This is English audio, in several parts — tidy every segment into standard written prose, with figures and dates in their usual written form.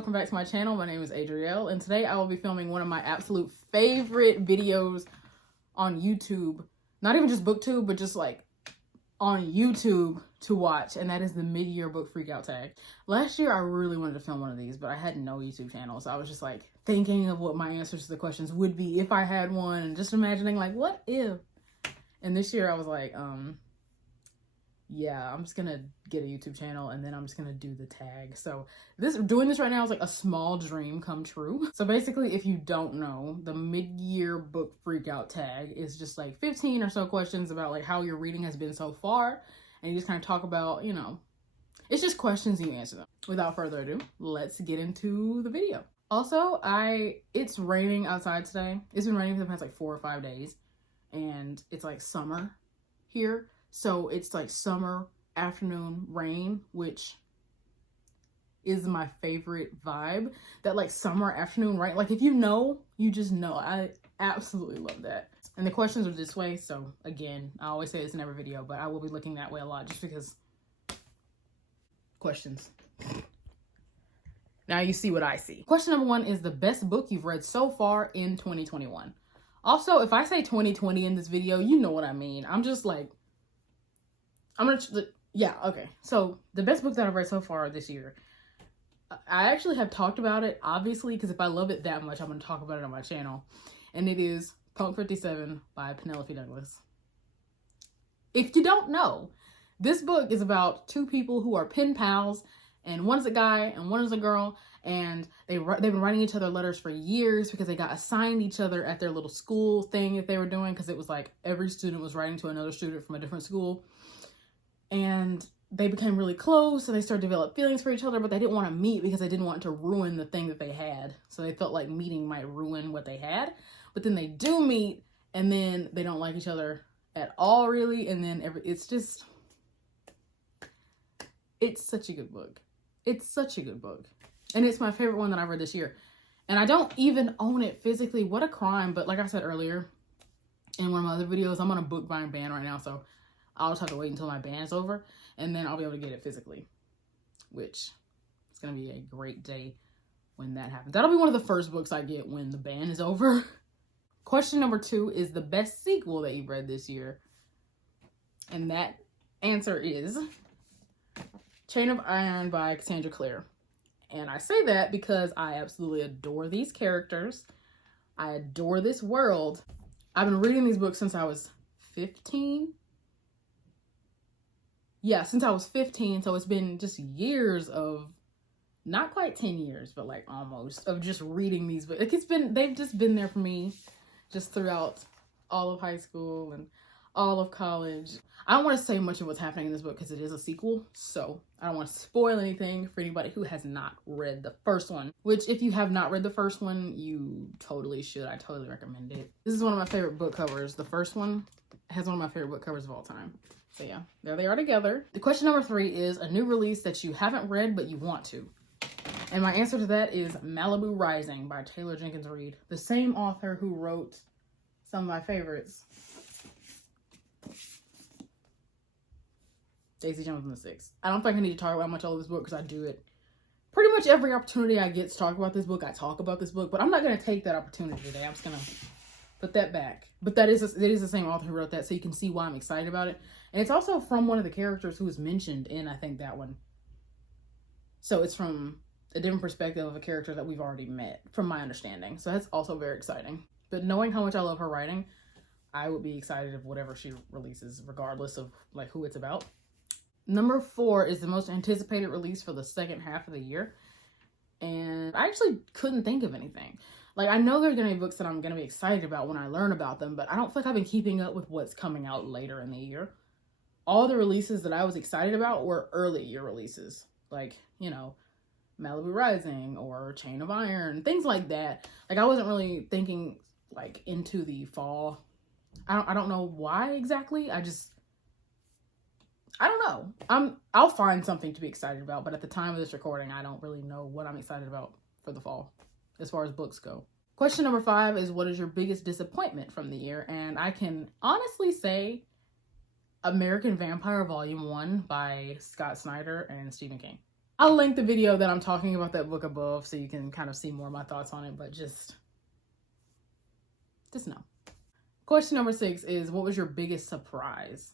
welcome back to my channel. My name is Adrielle, and today I will be filming one of my absolute favorite videos on YouTube. Not even just booktube, but just like on YouTube to watch, and that is the mid-year book freakout tag. Last year I really wanted to film one of these, but I had no YouTube channel, so I was just like thinking of what my answers to the questions would be if I had one, and just imagining like, what if? And this year I was like, yeah, I'm just gonna get a YouTube channel and then I'm just gonna do the tag. So doing this right now is like a small dream come true. So basically, if you don't know, the mid-year book freakout tag is just like 15 or so questions about like how your reading has been so far. And you just kind of talk about, you know, it's just questions and you answer them. Without further ado, let's get into the video. Also, it's raining outside today. It's been raining for the past like 4 or 5 days. And it's like summer here. So it's like summer afternoon rain, which is my favorite vibe. That like summer afternoon rain. Like if you know, you just know. I absolutely love that. And the questions are this way. So again, I always say this in every video, but I will be looking that way a lot just because questions. Now you see what I see. Question number 1 is the best book you've read so far in 2021. Also, if I say 2020 in this video, you know what I mean. I'm just like, yeah, okay. So the best book that I've read so far this year, I actually have talked about it, obviously, because if I love it that much, I'm going to talk about it on my channel. And it is Punk 57 by Penelope Douglas. If you don't know, this book is about 2 people who are pen pals, and one's a guy and one is a girl, and they've been writing each other letters for years because they got assigned each other at their little school thing that they were doing, because it was like every student was writing to another student from a different school. And they became really close, and they started to develop feelings for each other, but they didn't want to meet because they didn't want to ruin the thing that they had. So they felt like meeting might ruin what they had. But then they do meet, and then they don't like each other at all, really. And then it's such a good book. It's such a good book. And it's my favorite one that I read this year. And I don't even own it physically. What a crime. But like I said earlier in one of my other videos, I'm on a book buying ban right now, so I'll just have to wait until my ban is over, and then I'll be able to get it physically, which is going to be a great day when that happens. That'll be one of the first books I get when the ban is over. Question number 2 is the best sequel that you've read this year. And that answer is Chain of Iron by Cassandra Clare. And I say that because I absolutely adore these characters. I adore this world. I've been reading these books since I was 15. Yeah, since I was 15, so it's been just years of, not quite 10 years, but like almost, of just reading these books. Like they've just been there for me just throughout all of high school and all of college. I don't want to say much of what's happening in this book because it is a sequel, so I don't want to spoil anything for anybody who has not read the first one, which if you have not read the first one, you totally should. I totally recommend it. This is one of my favorite book covers. The first one has one of my favorite book covers of all time. So yeah, there they are together. The question number 3 is a new release that you haven't read but you want to. And my answer to that is Malibu Rising by Taylor Jenkins Reid, the same author who wrote some of my favorites. Daisy Jones and the Six. I don't think I need to talk about much of this book because I do it pretty much every opportunity I get to talk about this book. I talk about this book, but I'm not going to take that opportunity today. I'm just going to put that back. But it is the same author who wrote that, so you can see why I'm excited about it. And it's also from one of the characters who is mentioned in, I think, that one. So it's from a different perspective of a character that we've already met, from my understanding. So that's also very exciting. But knowing how much I love her writing, I would be excited of whatever she releases, regardless of like who it's about. Number 4 is the most anticipated release for the second half of the year. And I actually couldn't think of anything. Like, I know there's going to be books that I'm going to be excited about when I learn about them, but I don't feel like I've been keeping up with what's coming out later in the year. All the releases that I was excited about were early year releases. Like, you know, Malibu Rising or Chain of Iron, things like that. Like, I wasn't really thinking, like, into the fall. I don't know why exactly. I don't know. I'll find something to be excited about, but at the time of this recording, I don't really know what I'm excited about for the fall, as far as books go. Question number 5 is, what is your biggest disappointment from the year? And I can honestly say American Vampire Volume 1 by Scott Snyder and Stephen King. I'll link the video that I'm talking about that book above so you can kind of see more of my thoughts on it, but just know. Question number 6 is, what was your biggest surprise?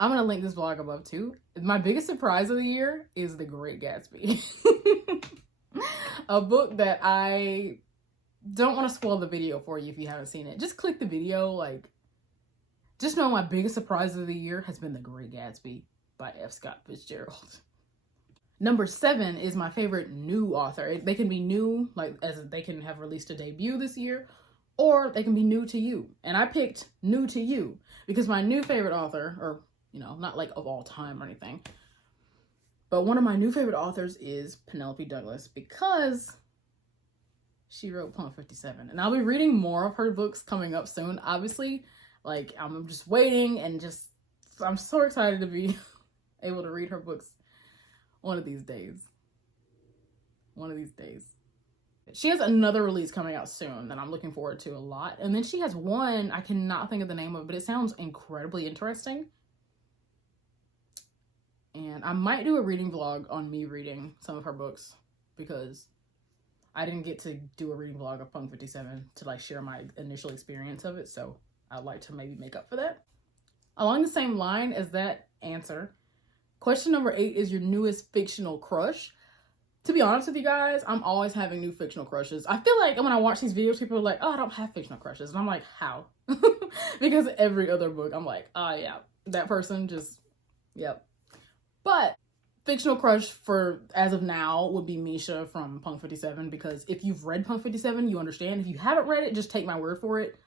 I'm going to link this vlog above too. My biggest surprise of the year is The Great Gatsby. A book that I don't want to spoil the video for you if you haven't seen it. Just click the video. Like, just know my biggest surprise of the year has been The Great Gatsby by F. Scott Fitzgerald. Number 7 is my favorite new author. They can be new, like as they can have released a debut this year, or they can be new to you. And I picked new to you because my new favorite author, or, you know, not like of all time or anything, but one of my new favorite authors is Penelope Douglas because she wrote Punk 57. And I'll be reading more of her books coming up soon, obviously. Like, I'm just waiting and just, I'm so excited to be able to read her books one of these days. One of these days. She has another release coming out soon that I'm looking forward to a lot. And then she has one, I cannot think of the name of it, but it sounds incredibly interesting. And I might do a reading vlog on me reading some of her books because I didn't get to do a reading vlog of Punk 57 to like share my initial experience of it. So I'd like to maybe make up for that. Along the same line as that answer, question number 8 is your newest fictional crush. To be honest with you guys, I'm always having new fictional crushes. I feel like when I watch these videos, people are like, oh, I don't have fictional crushes. And I'm like, how? Because every other book, I'm like, oh yeah, that person just, yep. But fictional crush for, as of now, would be Misha from Punk 57, because if you've read Punk 57, you understand. If you haven't read it, just take my word for it.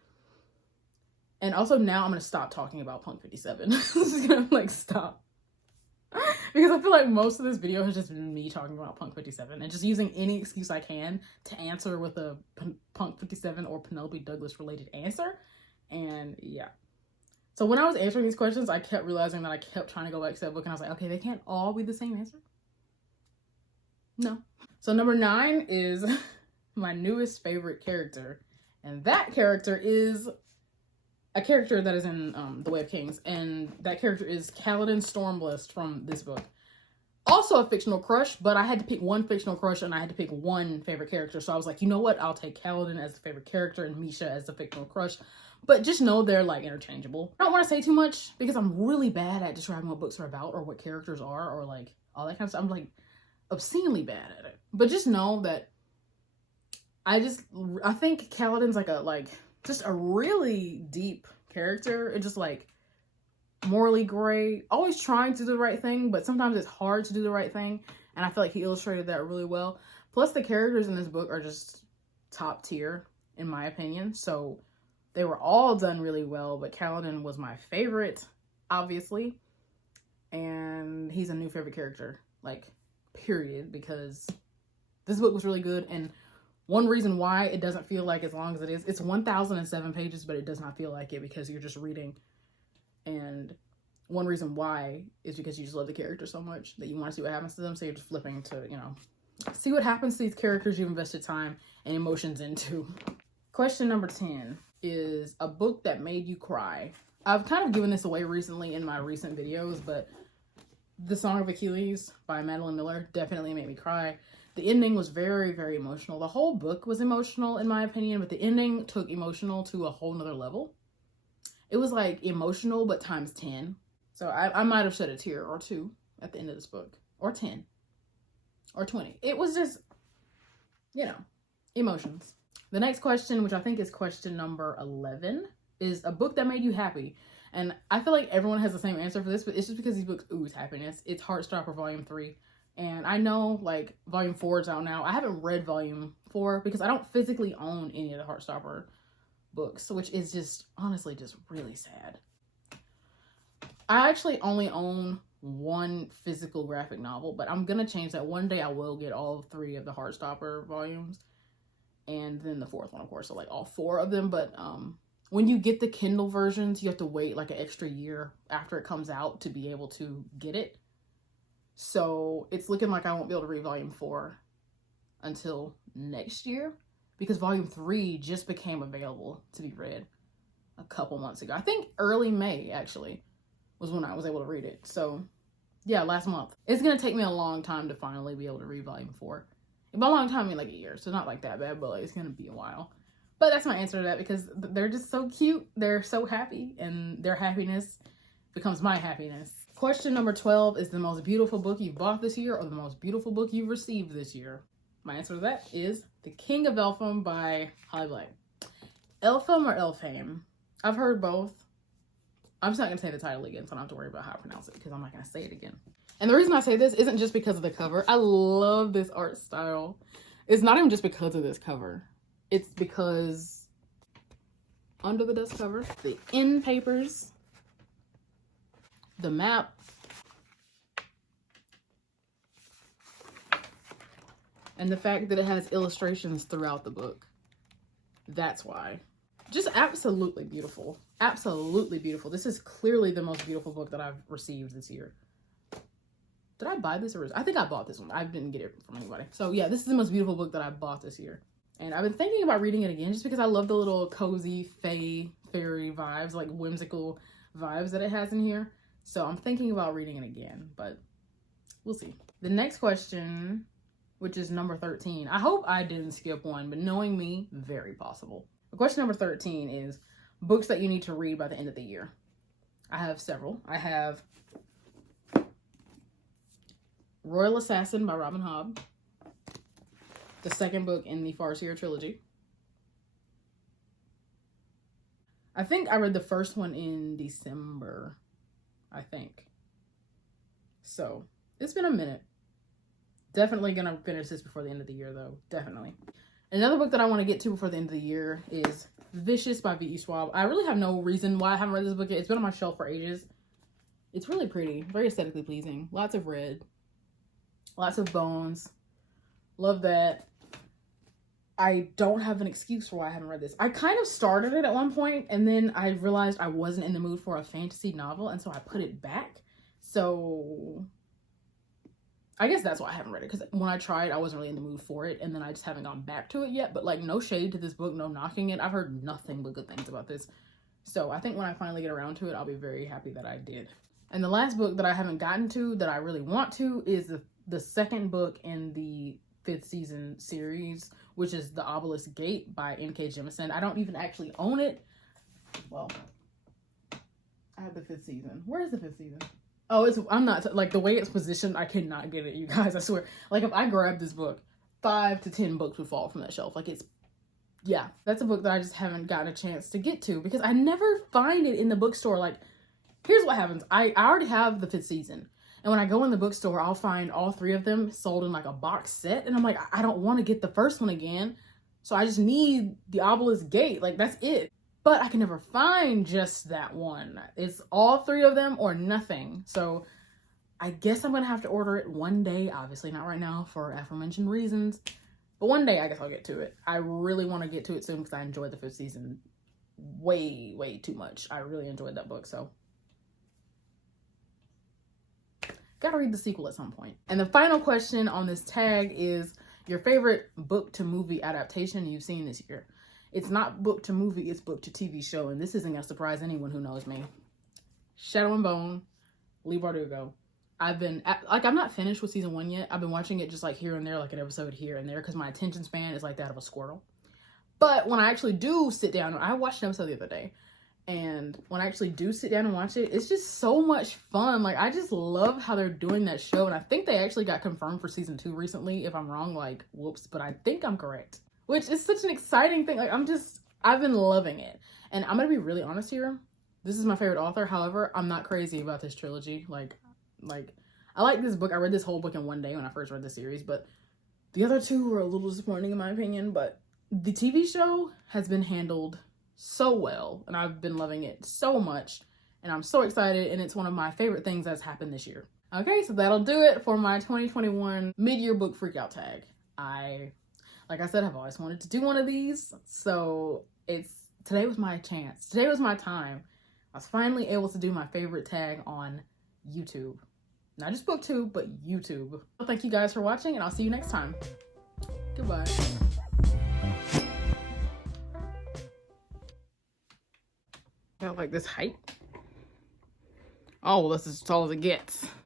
And also now I'm going to stop talking about Punk 57. I'm just going to like stop. Because I feel like most of this video has just been me talking about Punk 57 and just using any excuse I can to answer with a Punk 57 or Penelope Douglas related answer. And yeah. So when I was answering these questions, I kept realizing that I kept trying to go back to that book and I was like, okay, they can't all be the same answer. No. So number 9 is my newest favorite character. And that character is a character that is in The Way of Kings. And that character is Kaladin Stormblessed from this book. Also a fictional crush, but I had to pick one fictional crush and I had to pick one favorite character. So I was like, you know what? I'll take Kaladin as the favorite character and Misha as the fictional crush. But just know they're like interchangeable. I don't want to say too much because I'm really bad at describing what books are about or what characters are or like all that kind of stuff. I'm like obscenely bad at it. But just know that I think Kaladin's like just a really deep character. It's just like morally gray, always trying to do the right thing, but sometimes it's hard to do the right thing. And I feel like he illustrated that really well. Plus the characters in this book are just top tier in my opinion. So they were all done really well, but Kaladin was my favorite, obviously. And he's a new favorite character, like, period, because this book was really good. And one reason why it doesn't feel like as long as it is, it's 1,007 pages, but it does not feel like it because you're just reading. And one reason why is because you just love the character so much that you want to see what happens to them. So you're just flipping to, you know, see what happens to these characters you've invested time and emotions into. Question number 10 is a book that made you cry. I've kind of given this away recently in my recent videos, but The Song of Achilles by Madeline Miller definitely made me cry. The ending was very, very emotional. The whole book was emotional in my opinion, but the ending took emotional to a whole nother level. It was like emotional, but times 10. So I might have shed a tear or two at the end of this book, or 10, or 20. It was just, you know, emotions. The next question, which I think is question number 11, is a book that made you happy. And I feel like everyone has the same answer for this, but it's just because these books ooze happiness. It's Heartstopper Volume 3. And I know, like, Volume 4 is out now. I haven't read Volume 4 because I don't physically own any of the Heartstopper books, which is just, honestly, just really sad. I actually only own one physical graphic novel, but I'm going to change that. One day I will get all 3 of the Heartstopper volumes. And then the 4th one, of course, so like all 4 of them. But when you get the Kindle versions, you have to wait like an extra year after it comes out to be able to get it. So it's looking like I won't be able to read Volume 4 until next year because Volume 3 just became available to be read a couple months ago. I think early May, actually, was when I was able to read it. So Yeah, last month. It's gonna take me a long time to finally be able to read volume 4. By a long time, I mean like a year, so not like that bad, but like, it's gonna be a while. But that's my answer to that, because they're just so cute. They're so happy, and their happiness becomes my happiness. Question number 12 is the most beautiful book you've bought this year, or the most beautiful book you've received this year? My answer to that is The King of Elfham by Holly Black. Elfham or Elfham? I've heard both. I'm just not going to say the title again, so I don't have to worry about how I pronounce it, because I'm not going to say it again. And the reason I say this isn't just because of the cover. I love this art style. It's not even just because of this cover. It's because under the dust cover, the end papers, the map, and the fact that it has illustrations throughout the book. That's why. Just absolutely beautiful. Absolutely beautiful. This is clearly the most beautiful book that I've received this year. Did I buy this, or I think I bought this one. I didn't get it from anybody. So yeah, this is the most beautiful book that I bought this year. And I've been thinking about reading it again just because I love the little cozy fairy vibes, like whimsical vibes that it has in here. So I'm thinking about reading it again, but we'll see. The next question, which is number 13. I hope I didn't skip one, but knowing me, very possible. Question number 13 is books that you need to read by the end of the year. I have several. I have Royal Assassin by Robin Hobb, the second book in the Farseer trilogy. I think I read the first one in December, I think. So it's been a minute. Definitely gonna finish this before the end of the year, though. Definitely. Another book that I want to get to before the end of the year is Vicious by V.E. Schwab. I really have no reason why I haven't read this book yet. It's been on my shelf for ages. It's really pretty, very aesthetically pleasing. Lots of red, lots of bones. Love that. I don't have an excuse for why I haven't read this. I kind of started it at one point, and then I realized I wasn't in the mood for a fantasy novel, and so I put it back. So I guess that's why I haven't read it, because when I tried, I wasn't really in the mood for it, and then I just haven't gone back to it yet. But like, no shade to this book, no knocking it. I've heard nothing but good things about this. So I think when I finally get around to it, I'll be very happy that I did. And the last book that I haven't gotten to that I really want to is the second book in the 5th season series, which is The Obelisk Gate by N.K. Jemisin. I don't even actually own it. Well, I have the 5th season. Where is the 5th season? Oh, I'm not, like, the way it's positioned, I cannot get it, you guys, I swear. Like, if I grab this book, 5 to 10 books would fall from that shelf. Like, yeah, that's a book that I just haven't gotten a chance to get to, because I never find it in the bookstore. Like, here's what happens. I already have the 5th season, and when I go in the bookstore, I'll find all 3 of them sold in, like, a box set, and I'm like, I don't want to get the first one again, so I just need The Obelisk Gate. Like, that's it. But I can never find just that one. It's all 3 of them or nothing. So I guess I'm going to have to order it one day. Obviously not right now for aforementioned reasons. But one day I guess I'll get to it. I really want to get to it soon because I enjoyed the 5th season way, way too much. I really enjoyed that book. So gotta read the sequel at some point. And the final question on this tag is your favorite book to movie adaptation you've seen this year. It's not book to movie, it's book to TV show. And this isn't going to surprise anyone who knows me. Shadow and Bone, Leigh Bardugo. I'm not finished with season 1 yet. I've been watching it just like here and there, like an episode here and there, because my attention span is like that of a squirrel. But when I actually do sit down, I watched an episode the other day, and when I actually do sit down and watch it, it's just so much fun. Like, I just love how they're doing that show. And I think they actually got confirmed for season 2 recently. If I'm wrong, like, whoops, but I think I'm correct. Which is such an exciting thing. Like, I've been loving it. And I'm going to be really honest here. This is my favorite author. However, I'm not crazy about this trilogy. Like, I like this book. I read this whole book in one day when I first read the series. But the other 2 were a little disappointing in my opinion. But the TV show has been handled so well. And I've been loving it so much. And I'm so excited. And it's one of my favorite things that's happened this year. Okay, so that'll do it for my 2021 mid-year book freakout tag. Like I said, I've always wanted to do one of these, so today was my chance. Today was my time. I was finally able to do my favorite tag on YouTube. Not just BookTube, but YouTube. Well, thank you guys for watching, and I'll see you next time. Goodbye. I like this height. Oh, well, this is as tall as it gets.